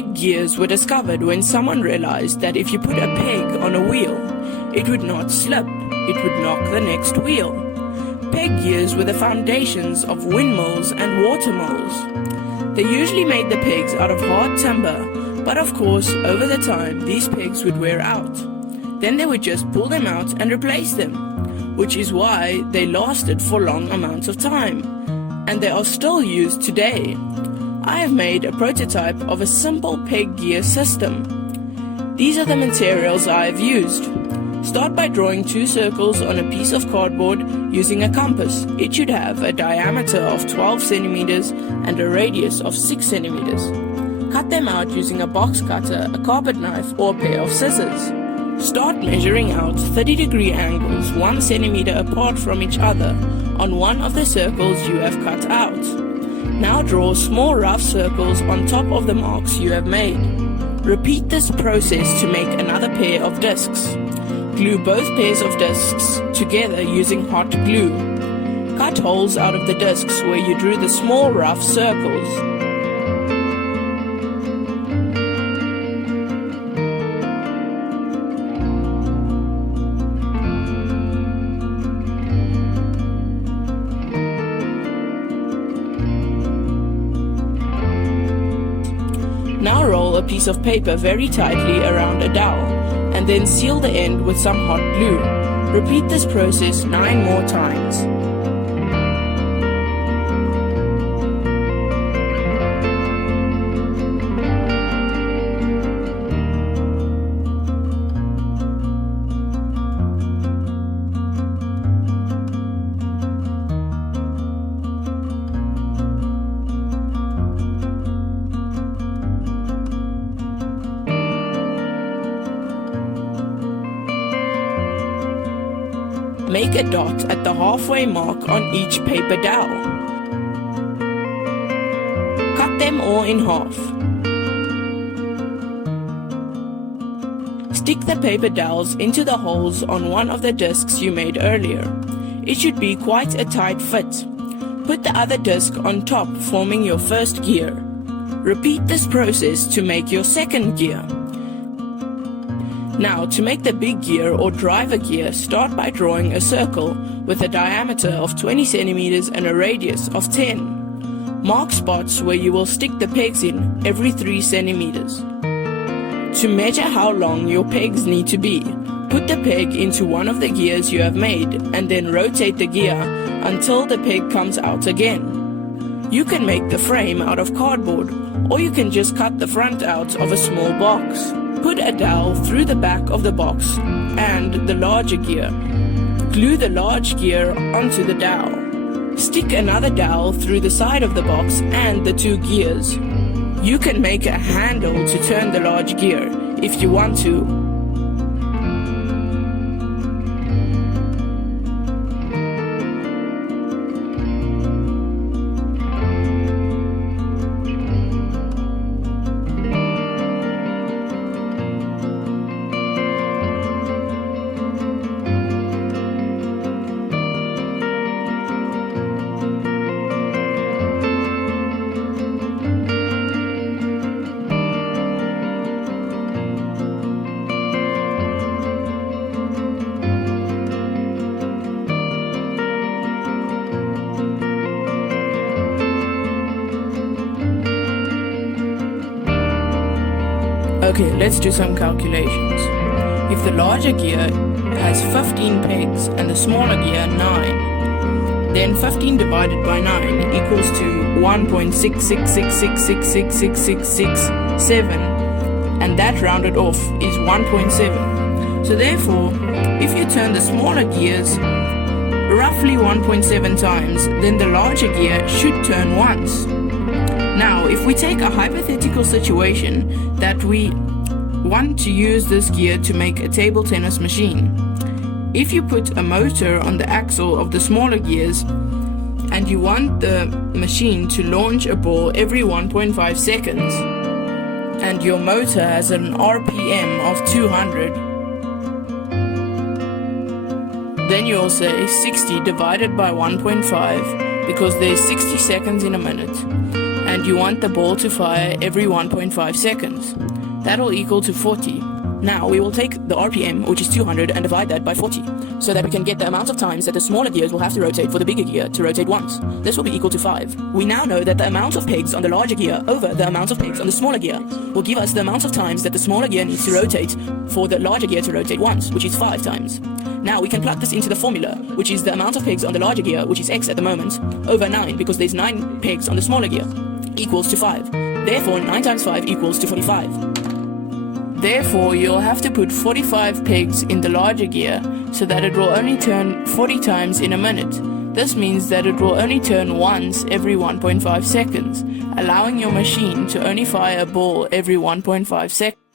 Peg gears were discovered when someone realized that if you put a peg on a wheel, it would not slip, it would knock the next wheel. Peg gears were the foundations of windmills and water mills. They usually made the pegs out of hard timber, but of course, over the time, these pegs would wear out. Then they would just pull them out and replace them, which is why they lasted for long amounts of time, and they are still used today. I have made a prototype of a simple peg gear system. These are the materials I have used. Start by drawing 2 circles on a piece of cardboard using a compass. It should have a diameter of 12 centimeters and a radius of 6 centimeters. Cut them out using a box cutter, a carpet knife, or a pair of scissors. Start measuring out 30-degree angles 1 centimeter apart from each other on one of the circles you have cut out. Now draw small rough circles on top of the marks you have made. Repeat this process to make another pair of discs. Glue both pairs of discs together using hot glue. Cut holes out of the discs where you drew the small rough circles. Now roll a piece of paper very tightly around a dowel, and then seal the end with some hot glue. Repeat this process 9 more times. Make a dot at the halfway mark on each paper dowel. Cut them all in half. Stick the paper dowels into the holes on one of the discs you made earlier. It should be quite a tight fit. Put the other disc on top, forming your first gear. Repeat this process to make your second gear. Now, to make the big gear or driver gear, start by drawing a circle with a diameter of 20 centimeters and a radius of 10. Mark spots where you will stick the pegs in every 3 centimeters. To measure how long your pegs need to be, put the peg into one of the gears you have made and then rotate the gear until the peg comes out again. You can make the frame out of cardboard, or you can just cut the front out of a small box. Put a dowel through the back of the box and the larger gear. Glue the large gear onto the dowel. Stick another dowel through the side of the box and the 2 gears. You can make a handle to turn the large gear if you want to. Okay, let's do some calculations. If the larger gear has 15 pegs and the smaller gear 9, then 15 divided by 9 equals to 1.666666667, and that rounded off is 1.7. So therefore, if you turn the smaller gears roughly 1.7 times, then the larger gear should turn once. Now, if we take a hypothetical situation that we want to use this gear to make a table tennis machine. If you put a motor on the axle of the smaller gears and you want the machine to launch a ball every 1.5 seconds and your motor has an RPM of 200, then you'll say 60 divided by 1.5 because there's 60 seconds in a minute. and you want the ball to fire every 1.5 seconds. That will equal to 40. Now we will take the RPM, which is 200, and divide that by 40, so that we can get the amount of times that the smaller gears will have to rotate for the bigger gear to rotate once. This will be equal to 5. We now know that the amount of pegs on the larger gear over the amount of pegs on the smaller gear will give us the amount of times that the smaller gear needs to rotate for the larger gear to rotate once, which is 5 times. Now we can plug this into the formula, which is the amount of pegs on the larger gear, which is x at the moment, over 9, because there's 9 pegs on the smaller gear, equals to 5. Therefore, 9 times 5 equals to 45. Therefore, you'll have to put 45 pegs in the larger gear so that it will only turn 40 times in a minute. This means that it will only turn once every 1.5 seconds, allowing your machine to only fire a ball every 1.5 seconds.